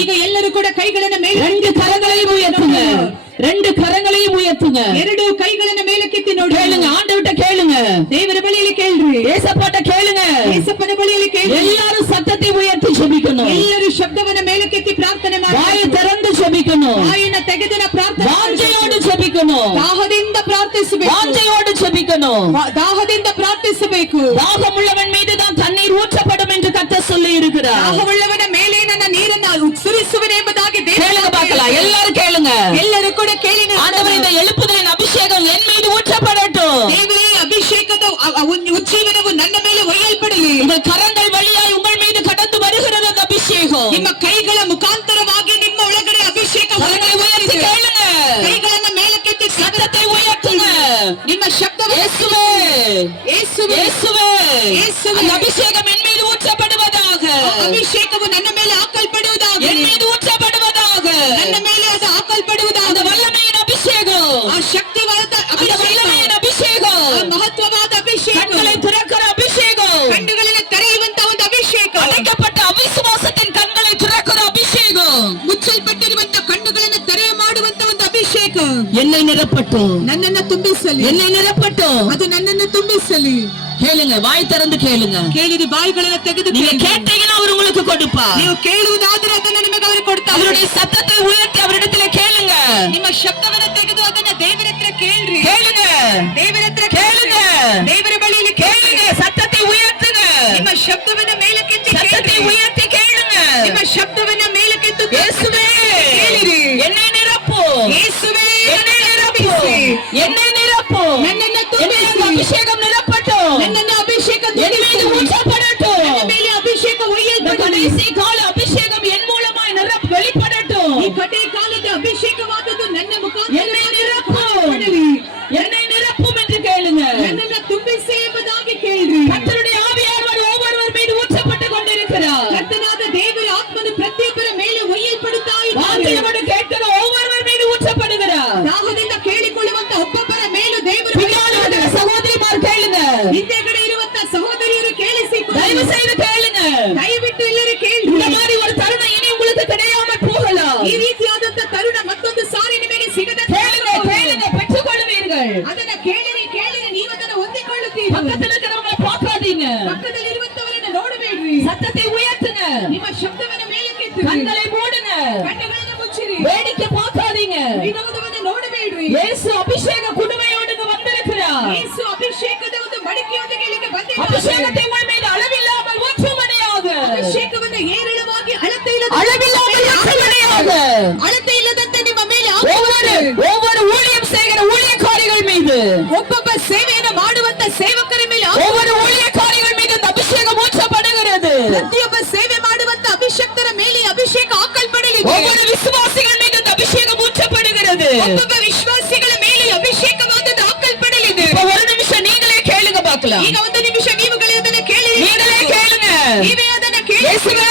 ಈಗ ಎಲ್ಲರೂ ಕೂಡ ಕೈಗಳನ್ನು ಮೇಲೆ ரெண்டு கரங்களையும் உயர்த்துங்க ரெண்டு கரங்களையும் உயர்த்துங்க ಎರಡು ಕೈಗಳನ್ನು ಮೇಲಕ್ಕೆತ್ತಿ ನೋಡಿ கேளுங்க ஆண்டவர்ட்ட கேளுங்க ದೇವರ ಬಳಿಯಲ್ಲಿ ಕೇಳ್ರಿ ஏசப்பாட்ட கேளுங்க ಏಸಪ್ಪನ ಬಳಿಯಲ್ಲಿ ಕೇಳ್ರಿ எல்லாரும் சத்தத்தை உயர்த்தி ஜெபிக்கணும் ಎಲ್ಲರೂ ಶಬ್ದವನ್ನು ಮೇಲಕ್ಕೆತ್ತಿ ಪ್ರಾರ್ಥನೆ ಮಾಡಿ வாயை திறந்து ஜெபிக்கணும் ಬಾಯಿನ ತೆಗೆದನ ಪ್ರಾರ್ಥನೆ வாஞ்சையோடு ஜெபிக்கணும் ದಾಹದಿಂದ ಪ್ರಾರ್ಥಿಸಬೇಕು வாஞ்சையோடு ஜெபிக்கணும் ದಾಹದಿಂದ ಪ್ರಾರ್ಥಿಸಬೇಕು தாகமுள்ளவன் மீது தான் தண்ணீர் ஊற்றப்படும் என்று கர்த்தர் சொல்லி இருக்கிறார் ದಾಹವುಳ್ಳವನ ಮೇಲೆ ನನ್ನ ನೀರನ್ನು ಸುರಿಸುವೆನು ಎಂಬುದಾಗಿ கேளுங்க பார்க்கலாம் எல்லாரும் கேளுங்க ಎಲ್ಲರೂ ಕೂಡ ಕೇಳಿ ஆண்டவரே இந்த எழுப்புதலின் அபிஷேகம் என் மீது ஊற்றப்படட்டும் ದೇವರೇ ಅಭಿಷೇಕದ ಉಜ್ಜೀವನವು ನನ್ನ ಮೇಲೆ ಒಯ್ಯಲ್ಪಡಲಿ உங்கள் கரங்கள் வழியாய் உங்கள் மீது கடந்து வருகிறது அந்த அபிஷேகம் ನಿಮ್ಮ ಕೈಗಳ ಮುಖಾಂತರವಾಗಿ ನಿಮ್ಮ ಒಳಗಡೆ ಅಭಿಷೇಕ கேளுங்க ಕೈಗಳನ್ನು ಮೇಲಕ್ಕೆತ್ತಿ சத்தத்தை உயர்த்துங்க ನಿಮ್ಮ ಶಬ್ದವನ್ನು இயேசுவே ಯೇಸುವೆ இயேசுவே ಯೇಸುವೆ அந்த அபிஷேகம் என் மீது ஊற்றப்படுவதாக ಅಭಿಷೇಕವು ನನ್ನ ಮೇಲೆ ಹಾಕಲ್ಪಡುವುದಾಗಲಿ என் மீது ஊற்றப்படுவதாக ನನ್ನ ಮೇಲೆ ಅದು ಹಾಕಲ್ಪಡುವುದಾಗಲಿ அந்த வல்லமையின் அபிஷேகம் ಆ ಶಕ್ತಿವಾದ அந்த வல்லமையின் அபிஷேகம் ಮಹತ್ವವಾದ ಅಭಿಷೇಕ கண்களை திறக்கிற அபிஷேகம் ಕಣ್ಣುಗಳನ್ನು ತೆರೆಯುವಂತ ಒಂದು ಅಭಿಷೇಕ அடைக்கப்பட்ட அவிசுவாசத்தின் கண்களை திறக்கிற அபிஷேகம் ಮುಚ್ಚಲ್ಪಟ್ಟಿರುವಂತ ಕಣ್ಣುಗಳನ್ನು ತೆರೆಯ ಮಾಡುವಂತ ಒಂದು ಅಭಿಷೇಕ என்னை நிரப்பட்டும் ನನ್ನನ್ನು ತುಂಬಿಸಲಿ என்னை நிரப்பட்டும் ಅದು ನನ್ನನ್ನು ತುಂಬಿಸಲಿ கேளுங்க வாய் திறந்து கேளுங்க ಕೇಳಿದ ಬಾಯಿಗಳನ್ನು ತೆಗೆದು நீங்க கேட்டீங்கன்னா அவர் உங்களுக்கு கொடுப்பார் ನೀವು ಕೇಳುವುದಾದರೆ ಅದನ್ನು ನಿಮಗೆ ಅವರು ಕೊಡ್ತಾರೆ அவருடைய சத்தத்தை உயர்த்தி அவரிடத்துல கேளுங்க ನಿಮ್ಮ ಶಬ್ದವನ್ನು ತೆಗೆದು ಅದನ್ನ ದೇವರ ಹತ್ರ ಕೇಳ್ರಿ கேளுங்க ದೇವರ ಹತ್ರ கேளுங்க ದೇವರ ಬಳಿಯಲ್ಲಿ கேளுங்க சத்தத்தை உயர்த்துங்க ನಿಮ್ಮ ಶಬ್ದವನ್ನ ಮೇಲಕ್ಕೆತ್ತಿ சத்தத்தை உயர்த்தி கேளுங்க ನಿಮ್ಮ ಶಬ್ದವನ್ನ ಮೇಲಕ್ಕೆತ್ತು இயேசுவே ಕೇಳಿರಿ என்னை நிரப்பு ಯೇಸುವೆ என்னை நிரப்பு என்னை நிரப்பு ನನ್ನನ್ನು என்னை ತುಂಬಿಸಿ அபிஷேகம் நிரப்பட்டும் ನನ್ನನ್ನು ಅಭಿಷೇಕ என் மீது ஊற்றப்படட்டும் ನನ್ನ ಮೇಲೆ ಅಭಿಷೇಕ இந்த ಒಯ್ಯಲ್ಪಡಲಿ கடைசி கால அபிஷேகம் என் மூலமாய் வெளிப்படட்டும் ಈ ಕಡೆ ಕಾಲದ ಅಭಿಷೇಕವಾದದ್ದು ನನ್ನ என்னை ಮುಖಾಂತರ நிரப்பும் என்னை நிரப்பும் என்று கேளுங்க ನನ್ನನ್ನು ತುಂಬಿಸಿ ಎಂಬುದಾಗಿ ಕೇಳ್ರಿ கர்த்தருடைய ஆவியானவர் ஒவ்வொருவர் மீது ஊற்றப்பட்டு கொண்டிருக்கிறார் ಕರ್ತನಾದ ದೇವರ ಆತ್ಮನು ಪ್ರತಿಯೊಬ್ಬರ ಮೇಲೆ ಒಯ್ಯಲ್ಪಡುತ್ತಾ ಇದ್ದಾನೆ வாஞ்சையோடு கேட்கிற ஒவ்வொருவர் மீது ஊற்றப்படுகிறார் ದಾಹದಿಂದ ಕೇಳಿಕೊಳ್ಳುವಂತ ಒಬ್ಬೊಬ್ಬರ ಮೇಲೂ ದೇವರು பின்னாடி இருக்கிற சகோதரிமார் கேளுங்க ಹಿಂದೆಗಡೆ ಇರುವಂತ ಸಹೋದರಿಯರು ಕೇಳಿಸಿಕೊಳ್ಳಿ தயவு செய்து கேளுங்க ದಯವಿಟ್ಟು ಎಲ್ಲರೂ ಕೇಳ್ರಿ இந்த மாதிரி ஒரு தருணம் இனி உங்களுக்கு கிடையாமல் போகலாம் ಈ ರೀತಿಯಾದಂತ ತರುಣ ಮತ್ತೊಂದು ಸಾರಿ ನಿಮಗೆ ಸಿಗದ கேளுங்க கேளுங்க பெற்றுக்கொள்வீர்கள் ಅದನ್ನ ಕೇಳಿರಿ ಕೇಳಿರಿ ನೀವು ಅದನ್ನ ಹೊಂದಿಕೊಳ್ಳುತ್ತೀರಿ பக்கத்துல இருக்கிறவங்களை பார்க்காதீங்க ಪಕ್ಕದಲ್ಲಿರುವಂತವರನ್ನ ನೋಡಬೇಡ್ರಿ சத்தத்தை உயர்த்துங்க ನಿಮ್ಮ ಶಬ್ದವನ್ನ ಮೇಲಕ್ಕೆತ್ತಿ கண்களை மூடுங்க ಕಣ್ಣುಗಳನ್ನು ಮುಚ್ಚಿರಿ வேடிக்கை பார்க்காதீங்க ವಿನೋದವನ್ನ ನೋಡಬೇಡ್ರಿ இயேசு அபிஷேக குடுமையோடு வந்திருக்கிறார் ಯೇಸು ಅಭಿಷೇಕದ ಒಂದು ಮಡಿಕೆಯೊಂದಿಗೆ ಇಲ್ಲಿಗೆ ಬಂದಿದ್ದಾನೆ அபிஷேகத்தை உங்கள் மீது அளவில்லாமல் ஊற்றுமணியாக ಅಭಿಷೇಕವನ್ನ ಏರಳವಾಗಿ அளவில்லாமல் ஊற்றுமணியாக ಅಳತೆ ಇಲ್ಲದಂತೆ ನಿಮ್ಮ ಮೇಲೆ ஒவ்வொரு ஊழியம் செய்கிற ஊழியக்காரிகள் மீது ಒಬ್ಬೊಬ್ಬ ಸೇವೆಯನ್ನು ಮಾಡುವಂತ ಸೇವಕರ ಮೇಲೆ ஒவ்வொரு ஊழியக்காரிகள் மீது இந்த அபிஷேகம் ஊற்றப்படுகிறது ಪ್ರತಿಯೊಬ್ಬ ಸೇವೆ ಮಾಡುವಂತ ಅಭಿಷೇಕರ ಮೇಲೆ ಅಭಿಷೇಕ ಹಾಕಲ್ಪಡಲಿದೆ ஒவ்வொரு விசுவாசிகள் மீது இந்த அபிஷேகம் ஊற்றப்படுகிறது ಒಬ್ಬೊಬ್ಬ ವಿಶ್ವಾಸಿಗಳ ಮೇಲೆ ಅಭಿಷೇಕವಾದದ್ದು ಹಾಕಲ್ಪಡಲಿದೆ ஒரு நிமிஷம் நீங்களே கேளுங்க பார்க்கலாம் ಈಗ ಒಂದು ನಿಮಿಷ ನೀವುಗಳೇ ಅದನ್ನ ಕೇಳಿ நீங்களே கேளுங்க ನೀವೇ ಅದನ್ನ ಕೇಳಿ இயேசுவே